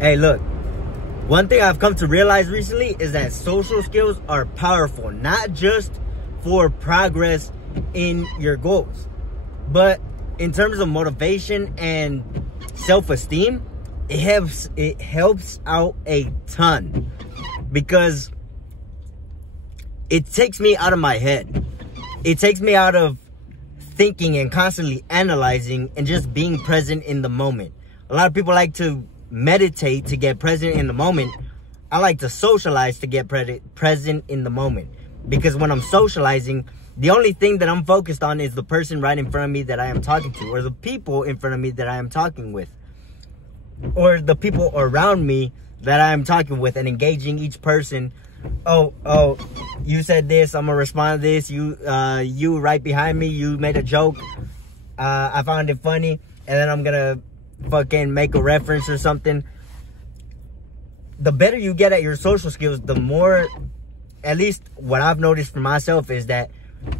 Hey, look. One thing I've come to realize recently is that social skills are powerful, not just for progress in your goals, but in terms of motivation and self-esteem. It helps out a ton, because it takes me out of my head. It takes me out of thinking and constantly analyzing and just being present in the moment. A lot of people like to meditate to get present in the moment. I like to socialize to get present in the moment, because when I'm socializing, the only thing that I'm focused on is the person right in front of me that I am talking to, or the people in front of me that I am talking with, or the people around me that I am talking with, and engaging each person. Oh, you said this, I'm gonna respond to this. You right behind me, you made a joke, I found it funny, and then I'm gonna fucking make a reference or something. The better you get at your social skills, the more, at least what I've noticed for myself, is that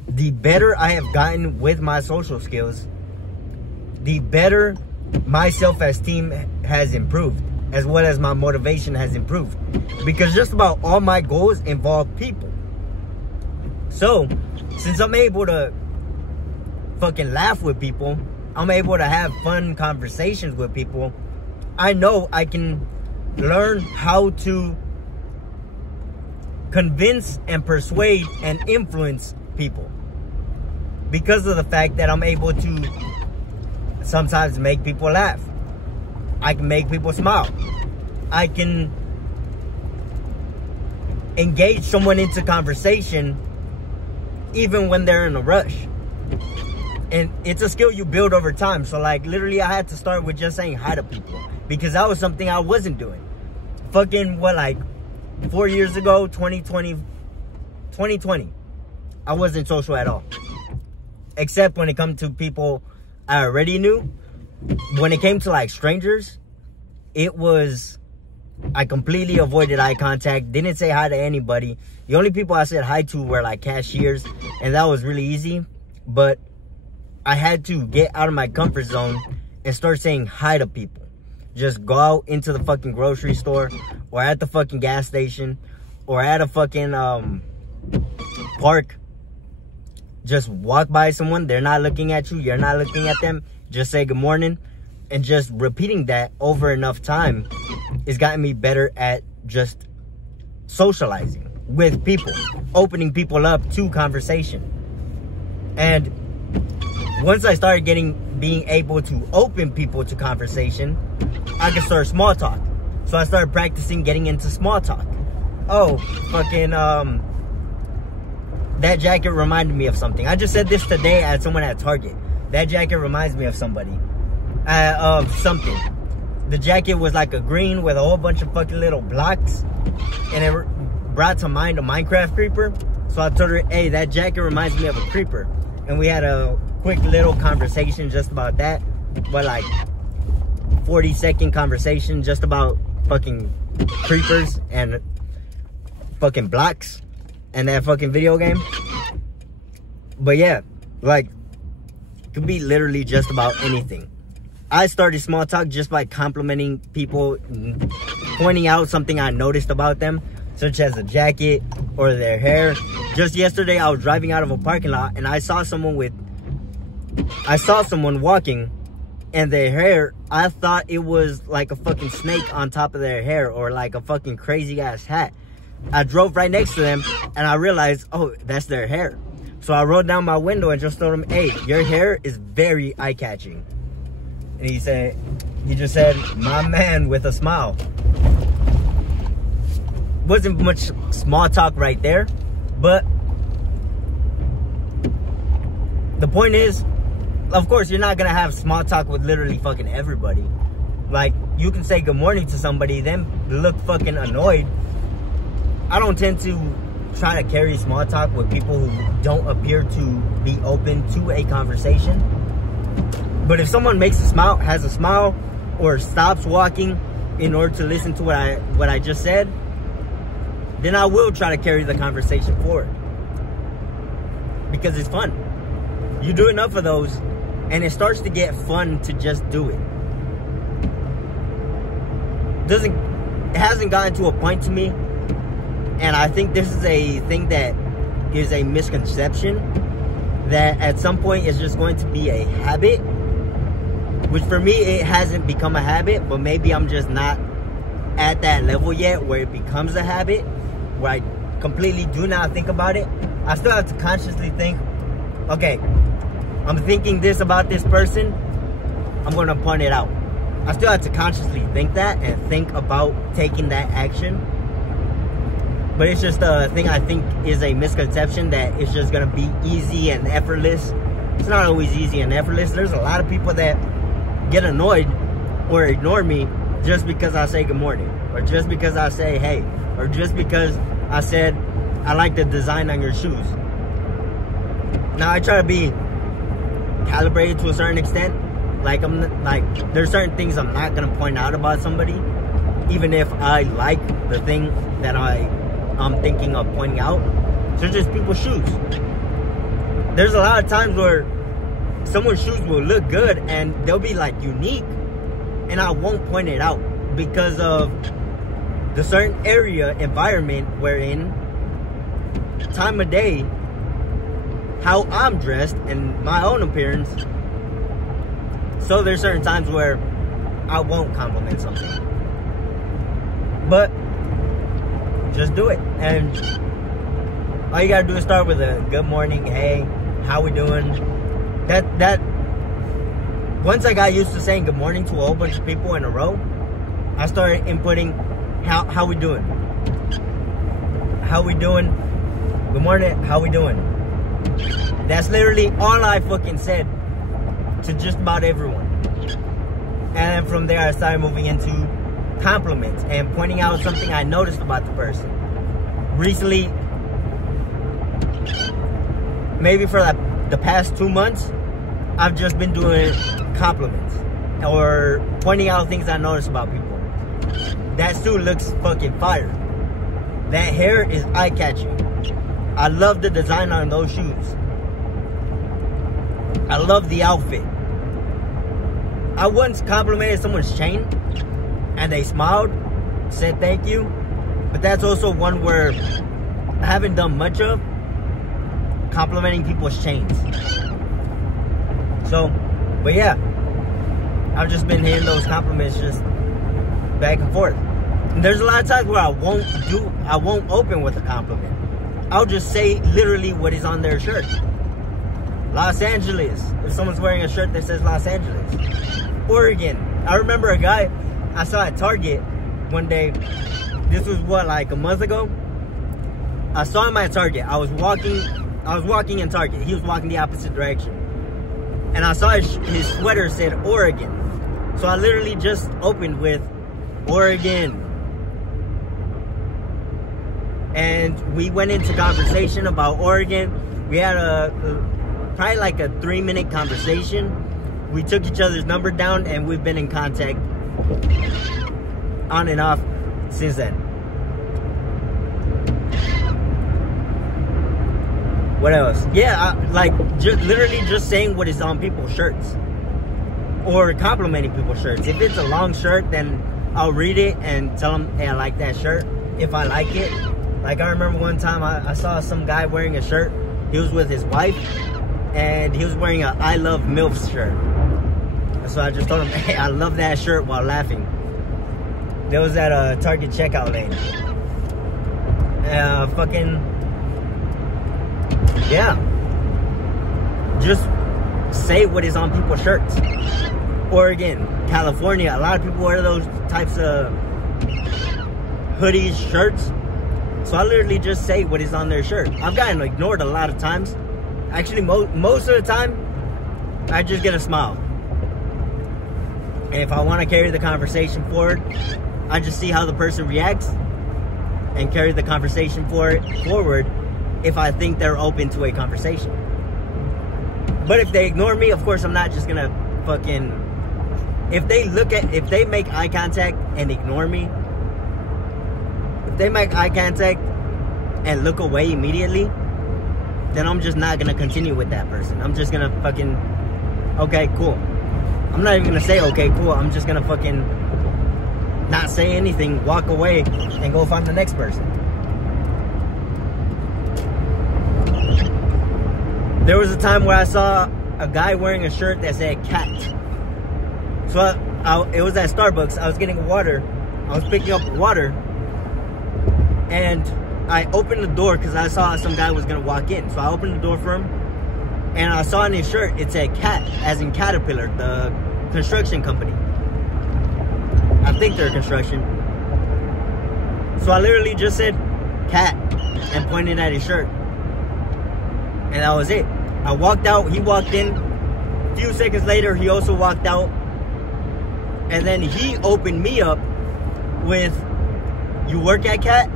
the better I have gotten with my social skills, the better my self-esteem has improved, as well as my motivation has improved, because just about all my goals involve people. So since I'm able to fucking laugh with people, I'm able to have fun conversations with people, I know I can learn how to convince and persuade and influence people, because of the fact that I'm able to sometimes make people laugh. I can make people smile. I can engage someone into conversation even when they're in a rush. And it's a skill you build over time. So like literally I had to start with just saying hi to people, because that was something I wasn't doing. Fucking what, like 4 years ago, 2020, I wasn't social at all. Except when it comes to people I already knew. When it came to like strangers, I completely avoided eye contact, didn't say hi to anybody. The only people I said hi to were like cashiers, and that was really easy. But I had to get out of my comfort zone and start saying hi to people. Just go out into the fucking grocery store, or at the fucking gas station, or at a fucking park. Just walk by someone, they're not looking at you, you're not looking at them, just say good morning. And just repeating that over enough time has gotten me better at just socializing with people, opening people up to conversation. And once I started being able to open people to conversation, I could start small talk. So I started practicing getting into small talk. Oh, fucking, that jacket reminded me of something. I just said this today at someone at Target. That jacket reminds me of somebody. Of something. The jacket was like a green with a whole bunch of fucking little blocks. And it brought to mind a Minecraft creeper. So I told her, hey, that jacket reminds me of a creeper. And we had a quick little conversation just about that. But like 40-second conversation just about fucking creepers and fucking blocks and that fucking video game. But yeah, like, it could be literally just about anything. I started small talk just by complimenting people, pointing out something I noticed about them, such as a jacket or their hair. Just yesterday, I was driving out of a parking lot and I saw someone walking, and their hair, I thought it was like a fucking snake on top of their hair, or like a fucking crazy ass hat. I drove right next to them and I realized, oh, that's their hair. So I rolled down my window and just told him, hey, your hair is very eye-catching. And he just said, my man, with a smile. Wasn't much small talk right there, but the point is, of course, you're not gonna have small talk with literally fucking everybody. Like, you can say good morning to somebody, then look fucking annoyed. I don't tend to try to carry small talk with people who don't appear to be open to a conversation. But if someone makes a smile, has a smile, or stops walking in order to listen to what I just said, then I will try to carry the conversation forward. Because it's fun. You do enough of those, and it starts to get fun to just do it. it hasn't gotten to a point to me, and I think this is a thing that is a misconception, that at some point it's just going to be a habit, which for me it hasn't become a habit, but maybe I'm just not at that level yet where it becomes a habit, where I completely do not think about it. I still have to consciously think, okay, I'm thinking this about this person, I'm going to point it out. I still have to consciously think that and think about taking that action. But it's just a thing I think is a misconception, that it's just going to be easy and effortless. It's not always easy and effortless. There's a lot of people that get annoyed or ignore me just because I say good morning, or just because I say hey, or just because I said I like the design on your shoes. Now I try to be calibrated to a certain extent. Like there's certain things I'm not gonna point out about somebody, even if I like the thing that I'm thinking of pointing out. So just people's shoes. There's a lot of times where someone's shoes will look good and they'll be like unique, and I won't point it out because of the certain environment we're in, time of day, how I'm dressed, and my own appearance. So there's certain times where I won't compliment something, but just do it. And all you gotta do is start with a good morning, hey, how we doing? That once I got used to saying good morning to a whole bunch of people in a row, I started inputting how we doing? How we doing? Good morning, how we doing? That's literally all I fucking said to just about everyone. And from there I started moving into compliments and pointing out something I noticed about the person. Recently, maybe for the past 2 months, I've just been doing compliments or pointing out things I noticed about people. That suit looks fucking fire. That hair is eye-catching. I love the design on those shoes. I love the outfit. I once complimented someone's chain and they smiled, said thank you, but that's also one where I haven't done much of, complimenting people's chains. So, but yeah, I've just been hearing those compliments just back and forth. And there's a lot of times where I won't open with a compliment. I'll just say literally what is on their shirt. Los Angeles. If someone's wearing a shirt that says Los Angeles. Oregon. I remember a guy I saw at Target one day. This was what, like a month ago? I saw him at Target. I was walking in Target. He was walking the opposite direction. And I saw his sweater said Oregon. So I literally just opened with Oregon. And we went into conversation about Oregon. We had probably like a 3-minute conversation. We took each other's number down and we've been in contact on and off since then. What else? Yeah, literally just saying what is on people's shirts. Or complimenting people's shirts. If it's a long shirt, then I'll read it and tell them, hey, I like that shirt, if I like it. Like I remember one time I saw some guy wearing a shirt. He was with his wife and he was wearing a I Love MILFs shirt. So I just told him, hey, I love that shirt, while laughing. There was at a Target checkout lane. Yeah. Just say what is on people's shirts. Oregon, California, a lot of people wear those types of hoodies, shirts. So I literally just say what is on their shirt. I've gotten ignored a lot of times. Actually, most of the time, I just get a smile. And if I want to carry the conversation forward, I just see how the person reacts and carry the conversation forward if I think they're open to a conversation. But if they ignore me, of course, I'm not just gonna fucking... If they make eye contact and ignore me, if they make eye contact and look away immediately, then I'm just not gonna continue with that person. I'm just gonna fucking... Okay, cool. I'm not even gonna say okay, cool. I'm just gonna fucking not say anything, walk away, and go find the next person. There was a time where I saw a guy wearing a shirt that said cat. So it was at Starbucks. I was getting water. I was picking up water. And I opened the door because I saw some guy was going to walk in. So I opened the door for him. And I saw on his shirt, it said cat, as in Caterpillar, the construction company. I think they're construction. So I literally just said cat and pointed at his shirt. And that was it. I walked out, he walked in. A few seconds later, he also walked out. And then he opened me up with, "You work at Cat?"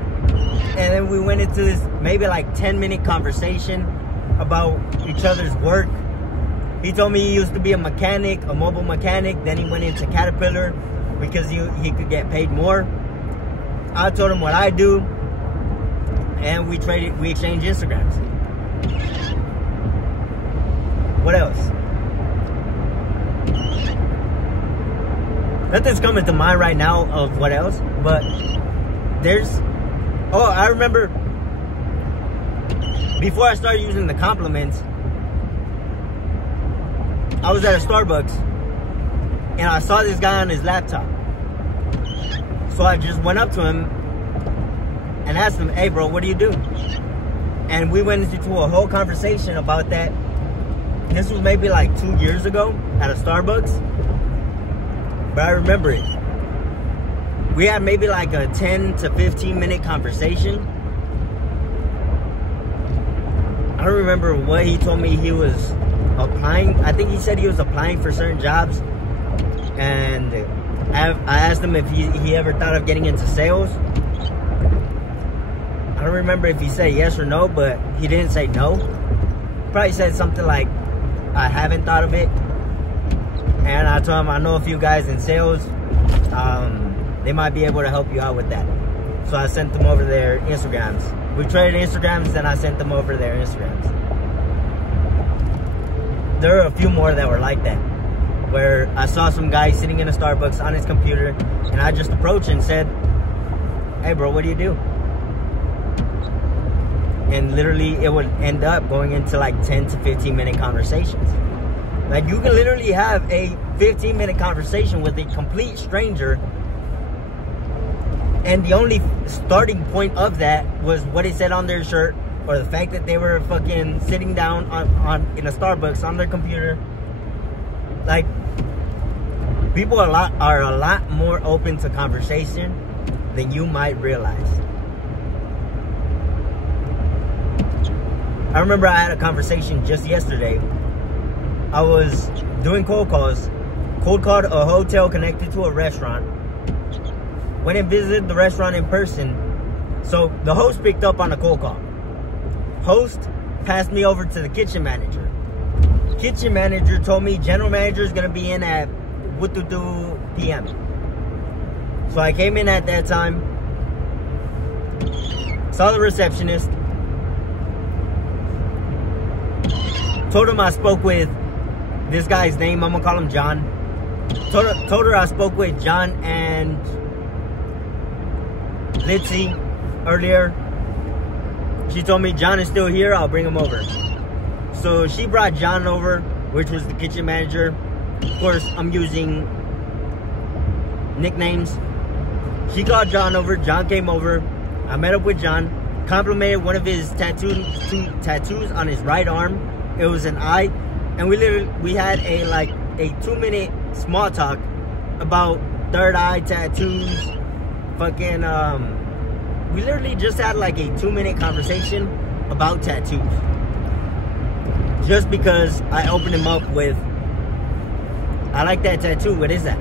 And then we went into this maybe like 10-minute conversation about each other's work. He told me he used to be a mechanic, a mobile mechanic. Then he went into Caterpillar because he could get paid more. I told him what I do. And we exchanged Instagrams. What else? Nothing's coming to mind right now of what else, but I remember before I started using the compliments, I was at a Starbucks and I saw this guy on his laptop. So I just went up to him and asked him, "Hey bro, what do you do?" And we went into a whole conversation about that. This was maybe like 2 years ago at a Starbucks. But I remember it. We had maybe like a 10 to 15 minute conversation. I don't remember what he told me he was applying. I think he said he was applying for certain jobs. And I asked him if he ever thought of getting into sales. I don't remember if he said yes or no, but he didn't say no. Probably said something like, "I haven't thought of it." And I told him I know a few guys in sales. They might be able to help you out with that. So I sent them over their Instagrams. We traded Instagrams, then I sent them over their Instagrams. There are a few more that were like that, where I saw some guy sitting in a Starbucks on his computer, and I just approached and said, "Hey bro, what do you do?" And literally it would end up going into like 10 to 15 minute conversations. Like you can literally have a 15-minute conversation with a complete stranger, and the only starting point of that was what it said on their shirt, or the fact that they were fucking sitting down in a Starbucks on their computer. Like, people are a lot more open to conversation than you might realize. I remember I had a conversation just yesterday. I was doing cold calls. Cold called a hotel connected to a restaurant. Went and visited the restaurant in person. So the host picked up on the cold call. Host passed me over to the kitchen manager. Kitchen manager told me general manager is going to be in at 2 p.m. So I came in at that time. Saw the receptionist. Told him I spoke with this guy's name. I'm going to call him John. Told her I spoke with John and Litzy earlier. She told me John is still here. I'll bring him over. So she brought John over, which was the kitchen manager. Of course, I'm using nicknames. She called John over. John came over. I met up with John. Complimented one of his tattoos on his right arm. It was an eye. And we had a 2-minute small talk about third eye tattoos. Fucking we literally just had like a 2-minute conversation about tattoos. Just because I opened him up with, "I like that tattoo. What is that?"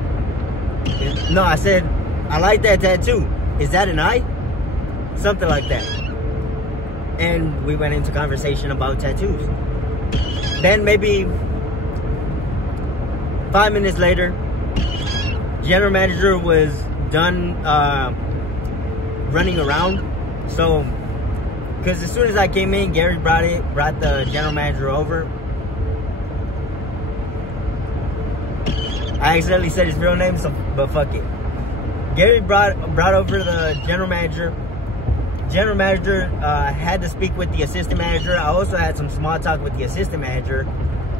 No, I said, "I like that tattoo. Is that an eye?" Something like that. And we went into conversation about tattoos. Then maybe 5 minutes later, general manager was done running around. So, because as soon as I came in, Gary brought the general manager over. I accidentally said his real name, but fuck it. Gary brought over the general manager. General manager had to speak with the assistant manager. I also had some small talk with the assistant manager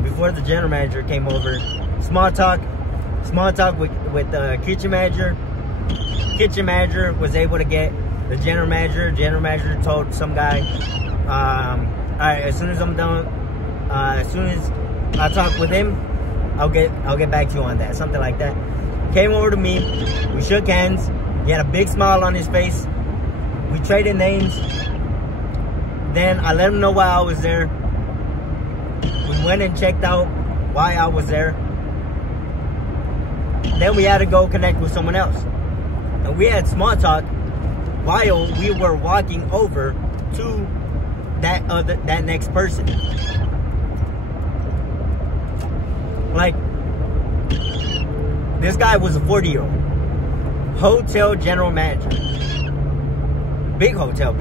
before the general manager came over. Small talk with the kitchen manager. Kitchen manager was able to get the general manager. General manager told some guy, all right, as soon as I'm done, as soon as I talk with him, I'll get back to you on that. Something like that. Came over to me. We shook hands. He had a big smile on his face. We traded names. Then I let him know why I was there. We went and checked out why I was there. Then we had to go connect with someone else. And we had small talk while we were walking over to that next person. Like, this guy was a 40-year-old hotel general manager. Big hotel,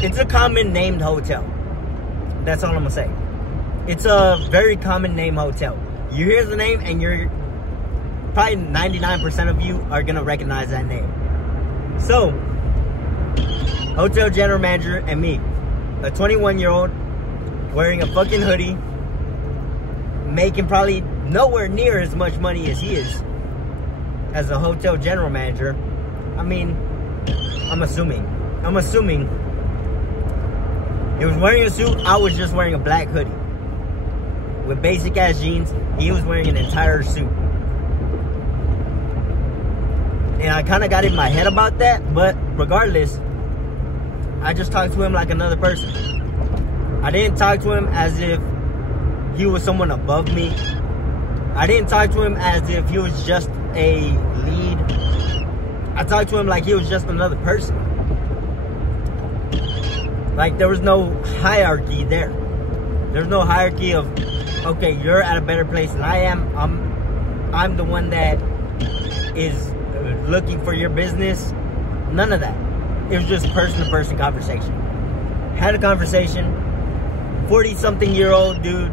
it's a common named hotel. That's all I'm gonna say. It's a very common name hotel. You hear the name and you're probably 99% of you are gonna recognize that name. So, hotel general manager and me, a 21-year-old wearing a fucking hoodie, making probably nowhere near as much money as he is as a hotel general manager. I mean, I'm assuming. He was wearing a suit. I was just wearing a black hoodie with basic ass jeans. He was wearing an entire suit. And I kind of got in my head about that, but regardless, I just talked to him like another person. I didn't talk to him as if he was someone above me. I didn't talk to him as if he was just a lead. I talked to him like he was just another person. Like, there was no hierarchy there. There's no hierarchy of, okay, you're at a better place than I am. I'm the one that is looking for your business. None of that. It was just person-to-person conversation. Had a conversation. 40-something-year-old dude.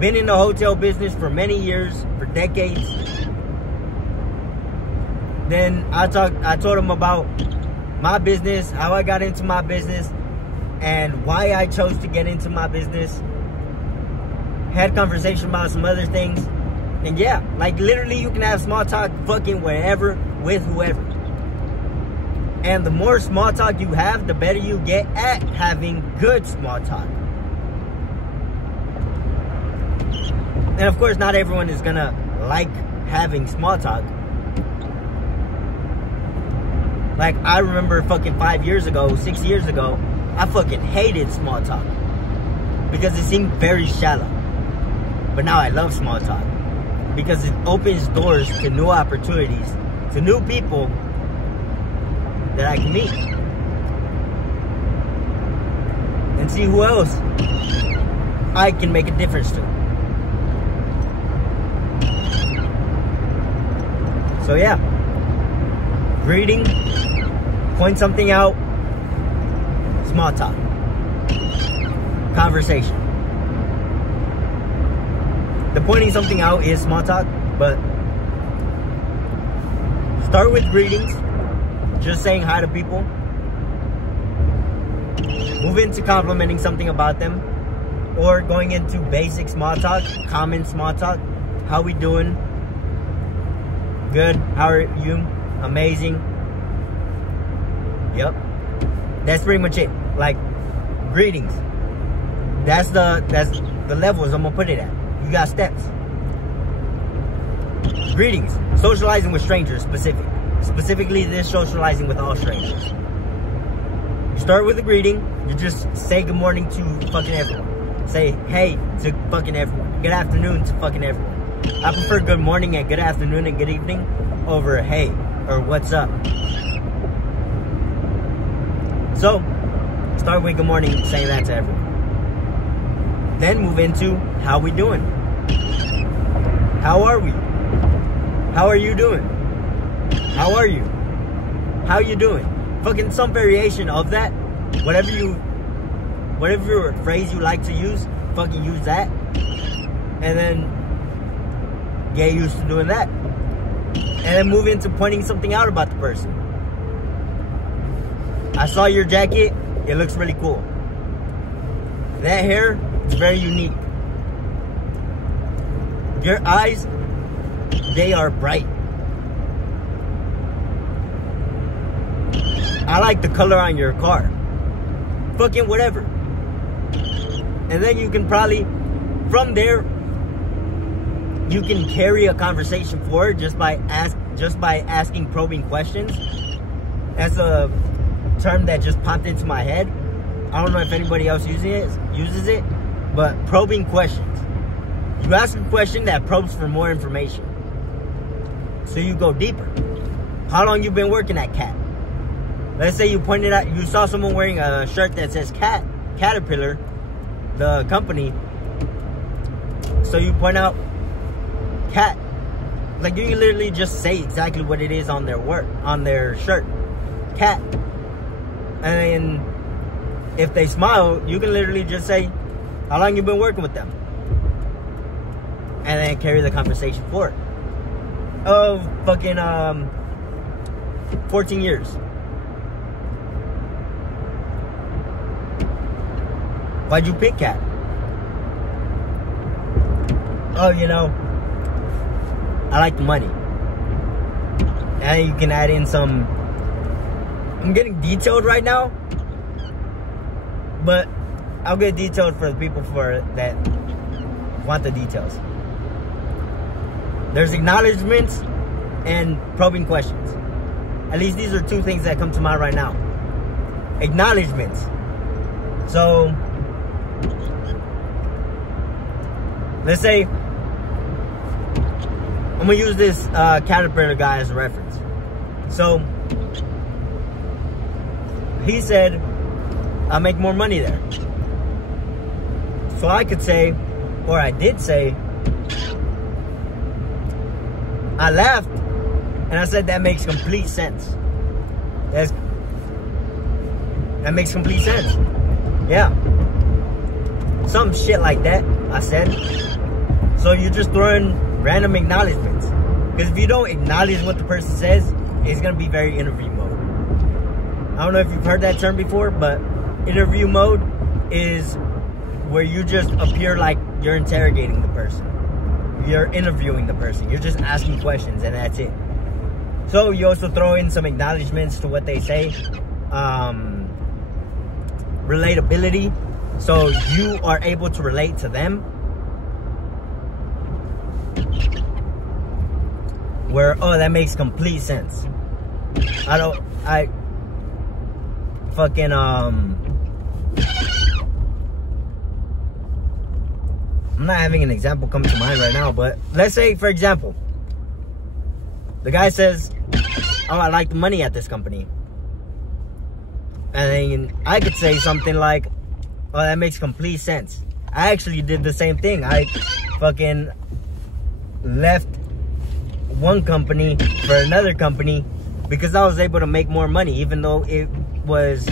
Been in the hotel business for many years, for decades. Then I told him about my business, how I got into my business, and why I chose to get into my business. Had conversation about some other things. And yeah, like literally you can have small talk fucking wherever, with whoever. And the more small talk you have, the better you get at having good small talk. And of course, not everyone is gonna like having small talk. Like, I remember fucking 5 years ago, 6 years ago, I fucking hated small talk because it seemed very shallow. But now I love small talk because it opens doors to new opportunities, to new people that I can meet. And see who else I can make a difference to. So yeah, greeting, point something out, small talk, conversation. The pointing something out is small talk, but start with greetings, just saying hi to people. Move into complimenting something about them, or going into basic small talk, common small talk. How we doing? Good. How are you? Amazing. Yep. That's pretty much it. Like, greetings. That's the levels I'm gonna put it at. You got steps. Greetings. Socializing with strangers, specifically this socializing with all strangers. You start with a greeting. You just say good morning to fucking everyone. Say hey to fucking everyone. Good afternoon to fucking everyone. I prefer good morning and good afternoon and good evening over hey or what's up. So, start with good morning, saying that to everyone. Then move into how we doing? How are we? How are you doing? How are you? How you doing? Fucking some variation of that. Whatever phrase you like to use, fucking use that. And then get used to doing that. And then move into pointing something out about the person. I saw your jacket. It looks really cool. That hair is very unique. Your eyes, they are bright. I like the color on your car. Fucking whatever. And then you can probably, from there, you can carry a conversation forward just by asking probing questions. That's a term that just popped into my head. I don't know if anybody else uses it, but probing questions. You ask a question that probes for more information. So you go deeper. How long you been working at Cat? Let's say you saw someone wearing a shirt that says Caterpillar, the company. So you point out Cat. Like, you can literally just say exactly what it is on their shirt. Cat. And if they smile, you can literally just say, how long you been working with them? And then carry the conversation forward. Oh, fucking 14 years. Why'd you pick Cat? Oh, you know, I like the money. And you can add in some. I'm getting detailed right now, but I'll get detailed for the people that want the details. There's acknowledgements and probing questions. At least these are two things that come to mind right now. Acknowledgements. So, let's say I'm gonna use this Caterpillar guy as a reference. So he said, I make more money there. So I could say, or I did say, I laughed and I said, that makes complete sense. That makes complete sense. Yeah. Some shit like that, I said. So you're just throwing random acknowledgements. Because if you don't acknowledge what the person says, it's going to be very interview mode. I don't know if you've heard that term before, but interview mode is where you just appear like you're interrogating the person. You're interviewing the person. You're just asking questions and that's it. So you also throw in some acknowledgements to what they say. Relatability. So you are able to relate to them. Where, oh, that makes complete sense. I'm not having an example come to mind right now, but let's say, for example, the guy says, oh, I like the money at this company. And then I could say something like, oh, that makes complete sense. I actually did the same thing. I fucking left one company for another company because I was able to make more money, even though it was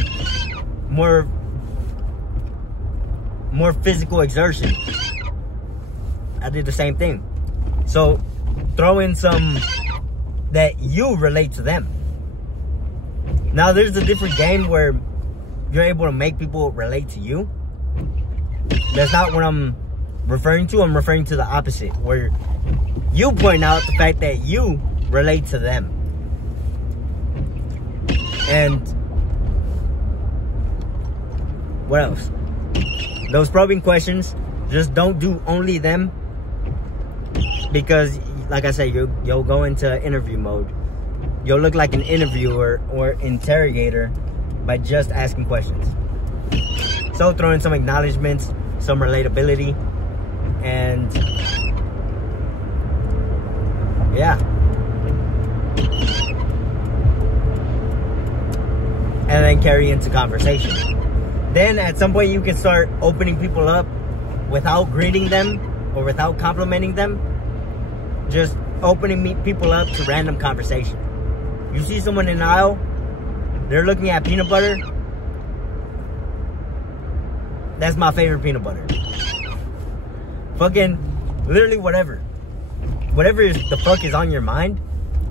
more physical exertion. I did the same thing. So throw in some that you relate to them. Now there's a different game where you're able to make people relate to you. That's not what I'm referring to. I'm referring to the opposite, where you point out the fact that you relate to them. And what else? Those probing questions, just don't do only them. Because, like I said, you'll go into interview mode. You'll look like an interviewer or interrogator by just asking questions. So throw in some acknowledgements, some relatability, and yeah. And then carry into conversation. Then at some point you can start opening people up without greeting them or without complimenting them. Just opening people up to random conversation. You see someone in the aisle, they're looking at peanut butter. That's my favorite peanut butter. Fucking literally whatever. Whatever the fuck is on your mind,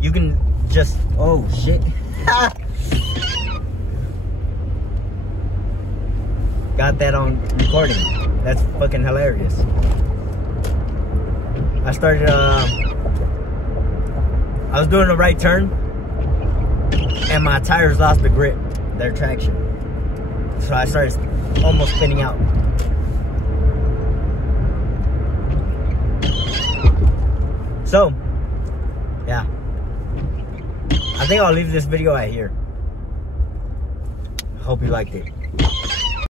you can just, oh shit. Got that on recording. That's fucking hilarious. I started, I was doing a right turn and my tires lost the grip, their traction. So I started almost spinning out. So, yeah. I think I'll leave this video right here. Hope you liked it.